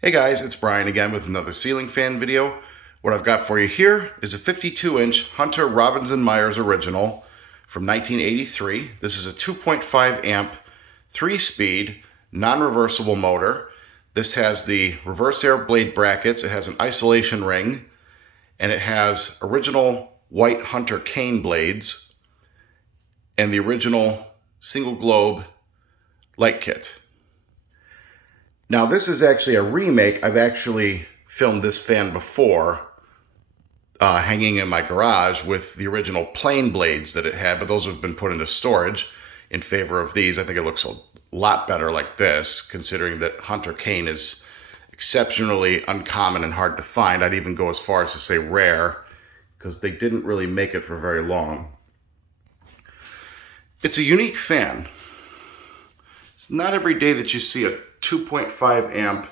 Hey guys, it's Brian again with another ceiling fan video. What I've got for you here is a 52-inch Hunter Robbins & Myers original from 1983. This is a 2.5 amp, 3-speed, non-reversible motor. This has the ReverseAir blade brackets, it has an isolation ring, and it has original white Hunter cane blades and the original single globe light kit. Now this is actually a remake. I've actually filmed this fan before, hanging in my garage with the original plain blades that it had, but those have been put into storage in favor of these. I think it looks a lot better like this, considering that Hunter cane is exceptionally uncommon and hard to find. I'd even go as far as to say rare, because they didn't really make it for very long. It's a unique fan. It's not every day that you see a 2.5 amp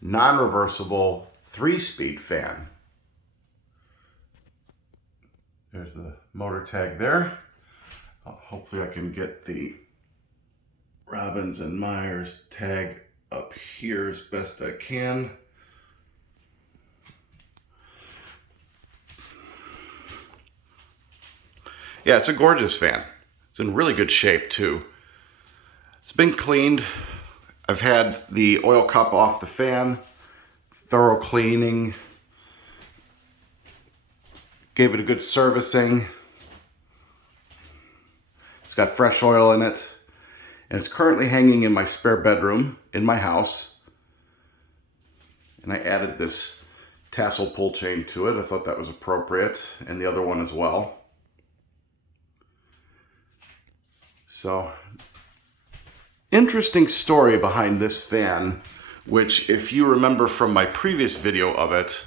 non-reversible 3-speed fan. There's the motor tag there. Hopefully I can get the Robbins & Myers tag up here as best I can. Yeah, it's a gorgeous fan. It's in really good shape too. It's been cleaned. I've had the oil cup off the fan, thorough cleaning, gave it a good servicing. It's got fresh oil in it, and it's currently hanging in my spare bedroom in my house. And I added this tassel pull chain to it. I thought that was appropriate, and the other one as well. So, interesting story behind this fan, which if you remember from my previous video of it,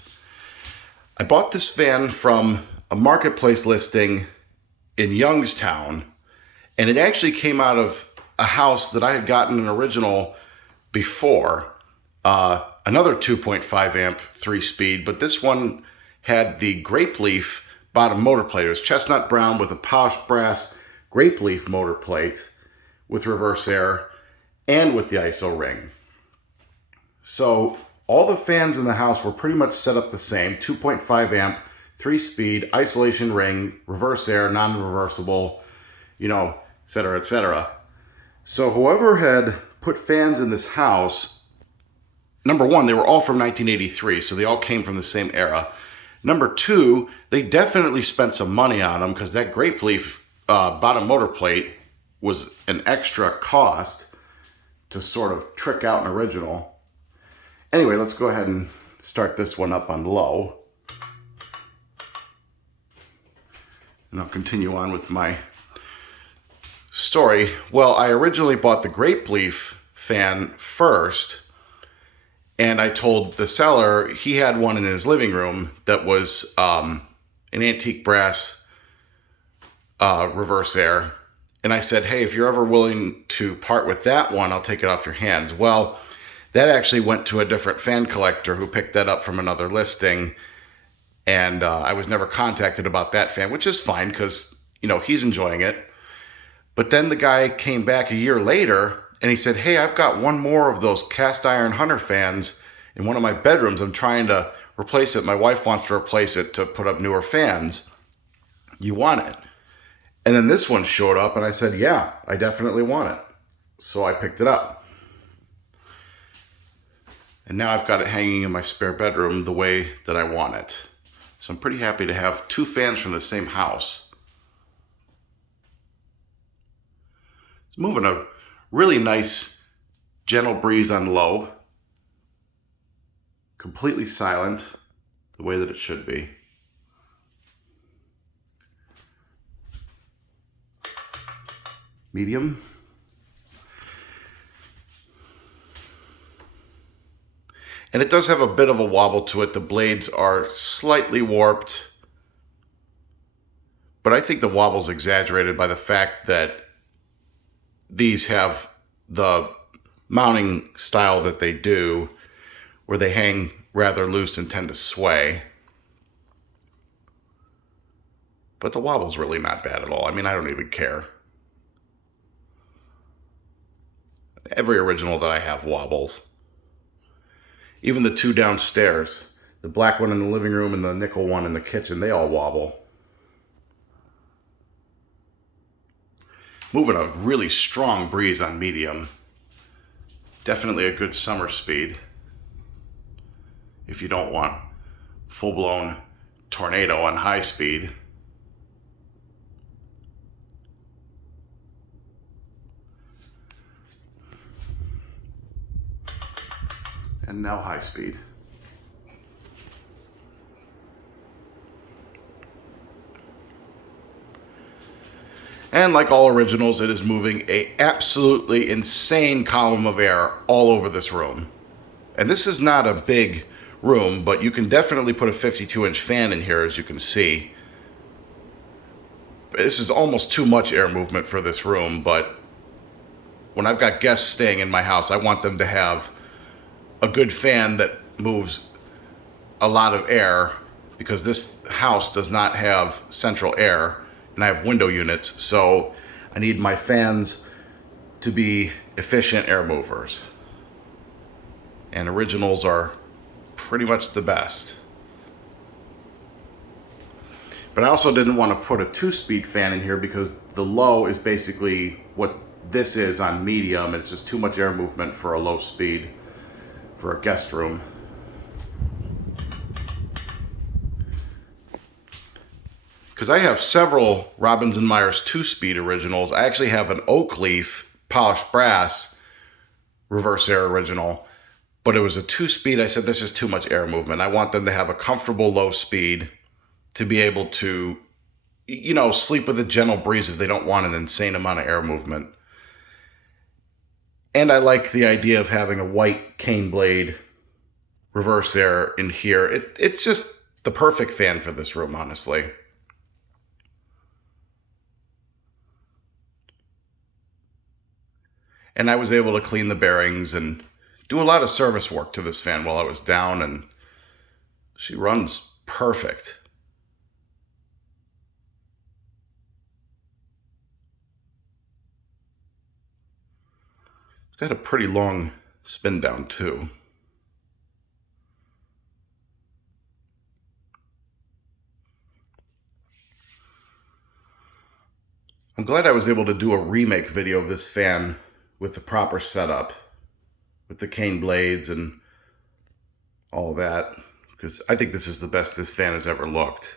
I bought this fan from a marketplace listing in Youngstown, and it actually came out of a house that I had gotten an original before, another 2.5 amp 3-speed, but this one had the grape leaf bottom motor plate. It was chestnut brown with a polished brass grape leaf motor plate with ReverseAir and with the ISO ring. So all the fans in the house were pretty much set up the same, 2.5 amp, 3-speed, isolation ring, ReverseAir, non-reversible, et cetera, et cetera. So whoever had put fans in this house, number one, they were all from 1983, so they all came from the same era. Number two, they definitely spent some money on them, because that grape leaf bottom motor plate was an extra cost to sort of trick out an original. Anyway, let's go ahead and start this one up on low. And I'll continue on with my story. Well, I originally bought the grape leaf fan first, and I told the seller he had one in his living room that was an antique brass ReverseAir. And I said, hey, if you're ever willing to part with that one, I'll take it off your hands. Well, that actually went to a different fan collector who picked that up from another listing. And I was never contacted about that fan, which is fine because, he's enjoying it. But then the guy came back a year later and he said, hey, I've got one more of those cast iron Hunter fans in one of my bedrooms. I'm trying to replace it. My wife wants to replace it to put up newer fans. You want it? And then this one showed up and I said, yeah, I definitely want it. So I picked it up. And now I've got it hanging in my spare bedroom the way that I want it. So I'm pretty happy to have two fans from the same house. It's moving a really nice, gentle breeze on low. Completely silent, the way that it should be. Medium. And it does have a bit of a wobble to it. The blades are slightly warped, but I think the wobble's exaggerated by the fact that these have the mounting style that they do, where they hang rather loose and tend to sway. But the wobble's really not bad at all. I mean, I don't even care. Every original that I have wobbles. Even the two downstairs, the black one in the living room and the nickel one in the kitchen, they all wobble. Moving a really strong breeze on medium. Definitely a good summer speed if you don't want full-blown tornado on high speed. And now high speed. And like all originals, it is moving an absolutely insane column of air all over this room. And this is not a big room, but you can definitely put a 52-inch fan in here, as you can see. This is almost too much air movement for this room, but when I've got guests staying in my house, I want them to have a good fan that moves a lot of air, because this house does not have central air. And I have window units, so I need my fans to be efficient air movers. And originals are pretty much the best. But I also didn't want to put a 2-speed fan in here because the low is basically what this is on medium. It's just too much air movement for a low speed for a guest room. Because I have several Robbins & Myers 2-speed originals. I actually have an oak leaf polished brass ReverseAir original, but it was a 2-speed. I said, this is too much air movement. I want them to have a comfortable low speed to be able to, you know, sleep with a gentle breeze if they don't want an insane amount of air movement. And I like the idea of having a white cane blade ReverseAir in here. It's just the perfect fan for this room, honestly. And I was able to clean the bearings and do a lot of service work to this fan while I was down, and she runs perfect. It's got a pretty long spin down too. I'm glad I was able to do a remake video of this fan with the proper setup, with the cane blades and all that, because I think this is the best this fan has ever looked.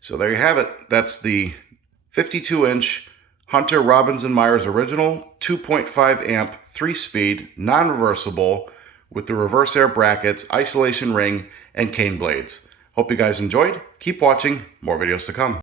So there you have it. That's the 52-inch Hunter Robbins & Myers original 2.5 amp 3-speed non-reversible with the ReverseAir brackets, isolation ring, and cane blades. Hope you guys enjoyed. Keep watching. More videos to come.